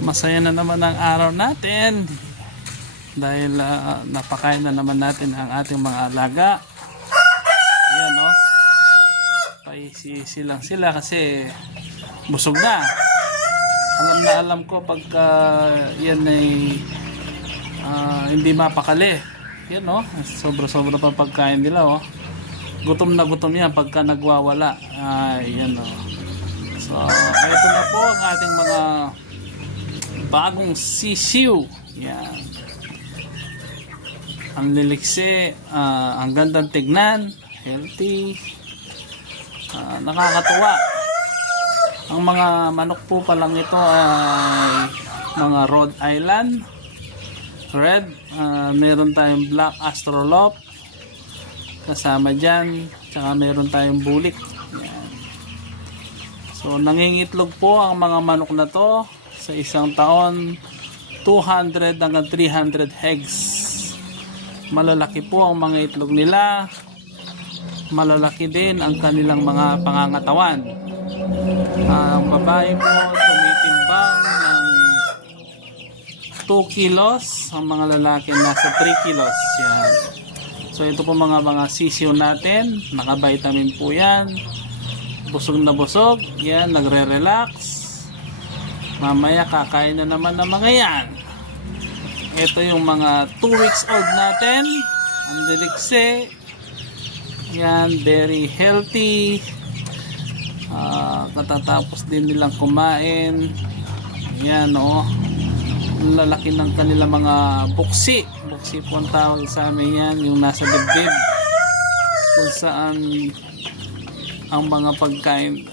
Masaya na naman ang araw natin dahil napakain na naman natin ang ating mga alaga. Ayan, no? Paisisi lang sila kasi busog na. Alam na alam ko pagka yan ay hindi mapakali. Yan, no? Sobra-sobra pa pagkain nila, oh. Gutom na gutom yan pagka nagwawala. Yan, no? So, ito na po ang ating mga bagong sisiw. Yan. Ang liliksi, ang gandang tignan, healthy, nakakatuwa. Ang mga manok po pa lang ito ay mga Rhode Island Red. Meron tayong Black Astrolop kasama dyan, tsaka meron tayong bulik. Yan. So nangingitlog po ang mga manok na to sa isang taon, 200 hanggang 300 eggs. Malalaki po ang mga itlog nila, malalaki din ang kanilang mga pangangatawan. Ang babae po tumitimbang ng 2 kilos, ang mga lalaki nasa 3 kilos. Yan. So ito po mga sisiyo natin, naka-vitamin po yan, busog na busog, yan, nagre-relax. Mamaya kakain na naman ng mga yan. Ito yung mga 2 weeks old natin, ang liliksi. Yan, very healthy. Katatapos din nilang kumain. Yan, oh. Lalaki ng kanilang mga buksi. Buksi po ang tawag sa amin yan, yung nasa dibdib. Kung saan ang mga pagkain